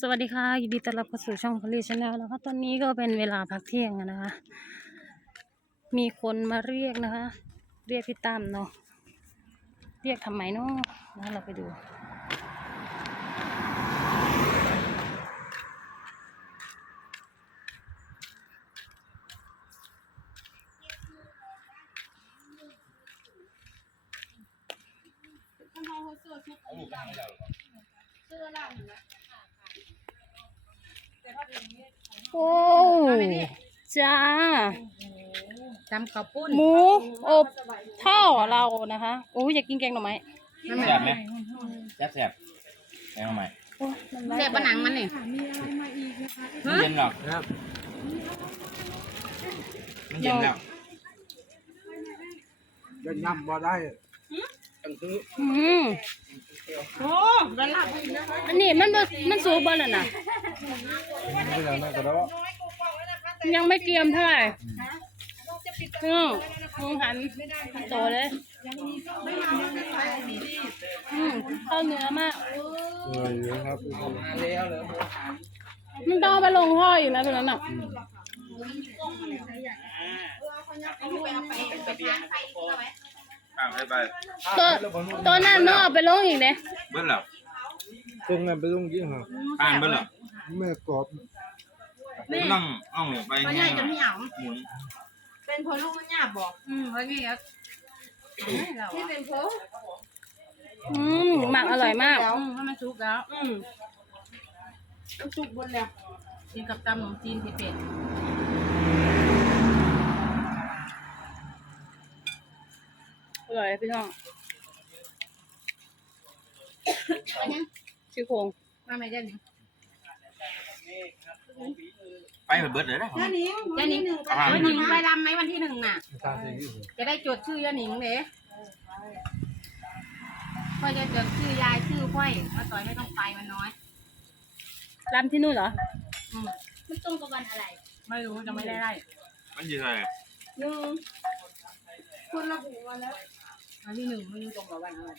สวัสดีค่ะยินดีต้อนรับเข้าสู่ช่องพลีชแนลนะคะตอนนี้ก็เป็นเวลาพักเที่ยงอะนะคะ มีคนมาเรียกนะคะ เรียกพี่ตั้มเนาะเรียกทำไมเนาะนะเราไปดู โอ้จ้าจำข้าวปุ้นหมูอบเท่าเรานะคะโอ้ยอยากกินแกงหน่อไม้นั่นแหแซ่ละบไหมแซ่บแซ่บแซ่บใหม่โอ้ยมันไร้แซ่บปะหนังมันนี่ไม่เย็นหรอกครับไม่เย็นแล้วจะย่ำบ่ได้จังซื้ออืม โอ้ระลับอันนี้มันบ่มันสูงบ่น่ะนะไม่ได้นะกระโดดยังไม่เกรียมเท่าไหร่อืมมึงหันโตเลยอืมเข้าเนื้อมาก เหนื่อยอยู่ครับมันต้องเอาไปลงห่ออยู่นะตรงนั้นอะ อ่างไปไปตัวตัวนั้นเนาะเอาไปลงอีกเด้เบิ้ลเหรอตรงนั้นไปตรงยิ่งเหรออ่านเบิ้ลเหรอแม่กรอบนั่งอ่องไปมันเงี้ใหยญ่จนไม่หยาบหมุนเป็นพอลูกมันหยาบบอกอืมว่าไงครับที่เป็นพออืมหมักอร่อยมากอืมถ้ามันสุกแล้ว อืมมันสุกบนแล้วกินกับตำขนมจีนเผ็ดอ ร่อยพี่น้องชื่อโครงๆมาไม่ได้หนิงไปแบบเบิ้ลเลยนะย่าหนิงย่าหนิงไปรำไหมวันที่หนึ่งน่ะตาสีนี่จะได้จดชื่อย่าหนิงเลยพ่อจะจดชื่อยายชื่อพ่อยมาต่อยไม่ต้องไปมันน้อยร้านที่นู่นเหรออืมมันตรงกับวันอะไร ไม่รู้จะไม่ได้ไล่มันยืนอะไรหนึ่งคุณระบุมาแล้ว วันที่หนึ่งไม่รู้ตรงกับวันอะไร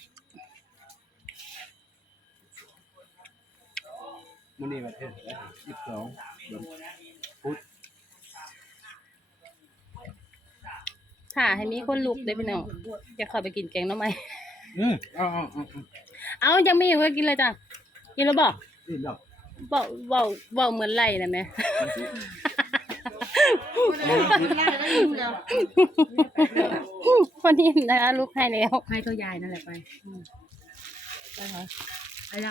มันนี่ประเทศยี่สิบสองถ้าให้มีคนลุกได้พี่น้องจะเข้าไปกินแกงหน้ำไหม อืมอ๋ออ๋ออ๋อเอายังไม่อยู่ก็กินเลยจ้ะกินแล้วบอกนี่ดอกบอกบอกบอกเหมือนไรนะแม่ คนนี้นะคะลูกให้แล้วให้ตัวยายนั่นแหละไปไปล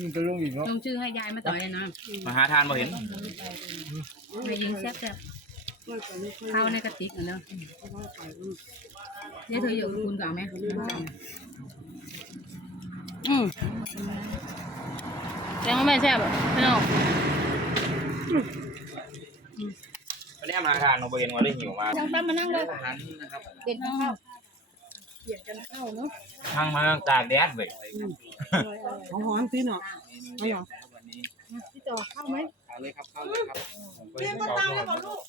มันไปลงอีกเนาะำลงชื่อให้ยายมาต่อยนะมาหาทานมาเห็นนายยิงแซ่บแซ่บเข้าในกระติกเนาะเนี่ยเธออยู่กับคุณก่อนไหมอืมแกงหน้ำไหมแซ่บอะพี่น้อง วันนี้มาหาทานเราไปเห็นว่าได้หิวมายังตั้มมานั่งเลยหันนะครับเด็กข้าวทางมาตากแดดเว้ยของหอมพี่เนาะไม่หรอเอาเลยครับเข้าเลยครับเรียนมาตั้งแล้วบอกลูก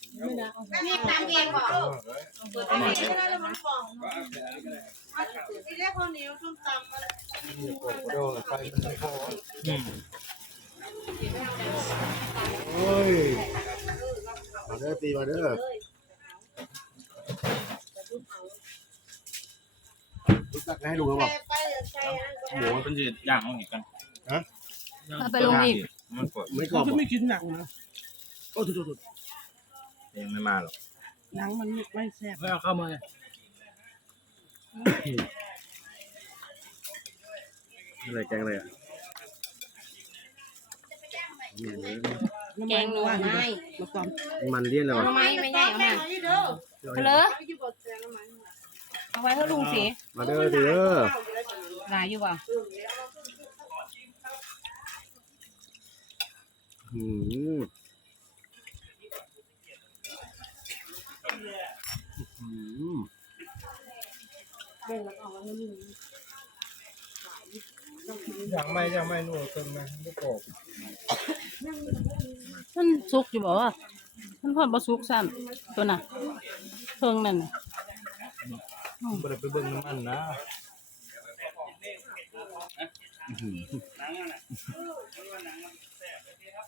นี่ตามเองบอกโดนไฟมันไม่พออืมโอ้ยมาเด้อปีมาเด้อรู้จักให้ลุงเขาบอกหมูเป็นยืดย่างต้องอีกกันเอาไปลงอีกมันกดไม่กรอบไม่กินหนักนะโอ้ถูกถูกยังไม่มาหรอกหนังมันไม่แซ่บไม่เอาเข้ามาอะไรแกงอะไรอะ แกงหน่อไม้มาก่อนมันเลี่ยนเลยวะทำไมไม่ใหญ่เอามาเอาเลยเอาไว้ให้ลุงสิมาเด้อเด้อหลายอยู่ป่ะอืมอืมยังไม่ยังไม่นู่นเติมนะลูกโป่ง มันสุกอยู่บอกว่ามันพอดบ่สุกซ้ำตัวน่ะเพิ่งนั่นน่ะบ่ได้ไปเบิ่งน้ำมันนะ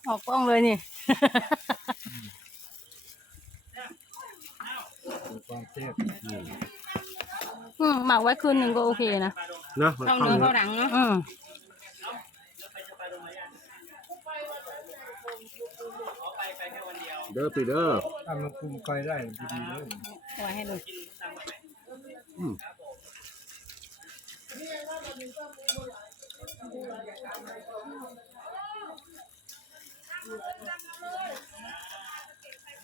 ออกกล้องเลยนี่ความแซ่บอืมอืมหมักไว้คืนหนึ่งก็โอเคนะนะมันเข้าเข้าเนื้อเนื้เข้าอหนังเนาะ อืม เด้อปีเด้อทำมันคุมไฟได้ดีๆเลยเอาไว้ให้ดูอืม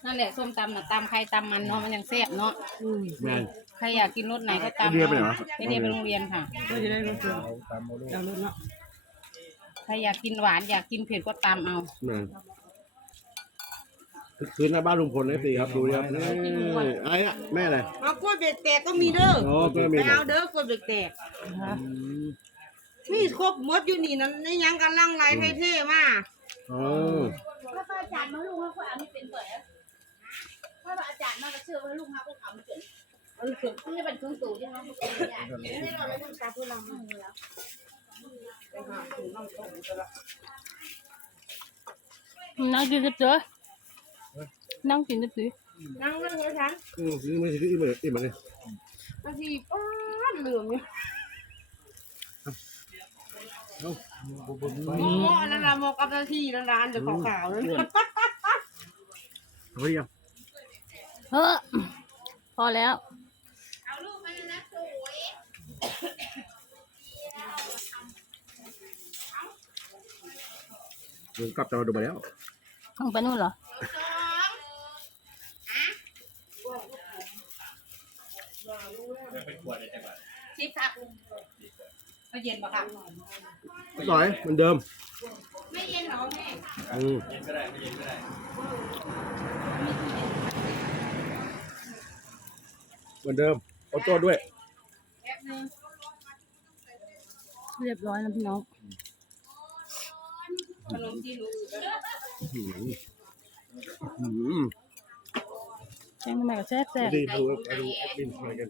นั่นแหละส้มตำน่ะตำใครตำมันเนาะมันยังแซ่บเนาะแม่น ใครอยากกินรสไหนก็ตำไปเรียนไปไหนวะไปเรียนไปโรงเรียนค่ะเอาตามมาลูกเราลุ้นเนาะใครอยากกินหวานอยากกินเผ็ดก็ตำเอา แม่น คืนหน้าบ้านลุงพลนะสิครับดูดิครับนี่ไอ้อะแม่อะไรเอากล้วยเบรกแตกก็มีเด้อโอ้ก็มีไปหมเอาดเด้อกล้วยเบรกแตกนะคะอืมมีครบหมดอยู่นี่นั่นในยังกันลังไรเท่ๆมาอ๋อถ้าพระอาจารย์มาลูกเขาคนอ่านไม่เป็นเปิดถ้าพระอาจารย์มาก็เชื่อว่าลูกเขาก็อ่านไม่เป็นเอาลูกมันจะเป็นเครื่องตู่ใช่ไหมไม่ได้ไม่ได้เราเลยต้องการพูดเราไม่แล้วนั่งกินจะเจอ นั่งกินจะซื้อนั่งนั่งหัวฉันอืมนี่ไม่ใช่ที่เหมือนที่เหมือนเลยบางทีป้านเหลือมอยู่บนไฟหม้อนั่นละหม้อกับนาทีนั่นร้านเดี๋ยวขาวๆเลยเฮ้ยยังเฮ้อพอแล้วลุงกลับจะมาดูมาแล้วต้องไปนู่นเหรอ ชิปค่ะก็เย็นปะ ค่ะ สอยเหมือนเดิม ไม่เย็นหรอแม่อืมเหมือนเดิมเอาโต้ด้วย แป๊บนึงเรียบร้อยแล้วพี่น้องขนมจีนหนูอืมอืมแกงทำไมกับแซ่บแซ่บดีดูไปดูแอดมินอะไรกัน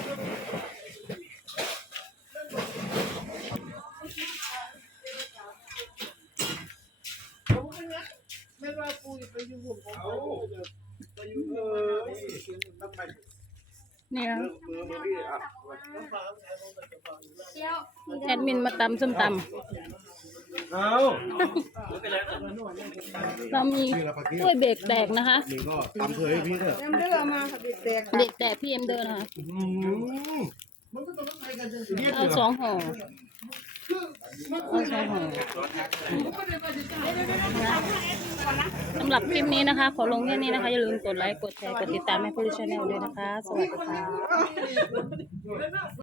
เนี่ยแอดมินมาตำส้มตเอาำเรามีพี่ละพักกล้วยเบรกแตกนะคะนี่ก็ตามเคยให้พี่เถอะเอ็มเด้อมาค่ะเบรกแตกเบรกแตกพี่เอ็มเดินนะคะอืมเรียกเอาสองห่อเอาสองห่อ สำหรับคลิปนี้นะคะ ขอลงแค่นี้นะคะ อย่าลืมกดไลค์ กดแชร์ กดติดตามให้พลิชแนลด้วยนะคะ สวัสดีค่ะ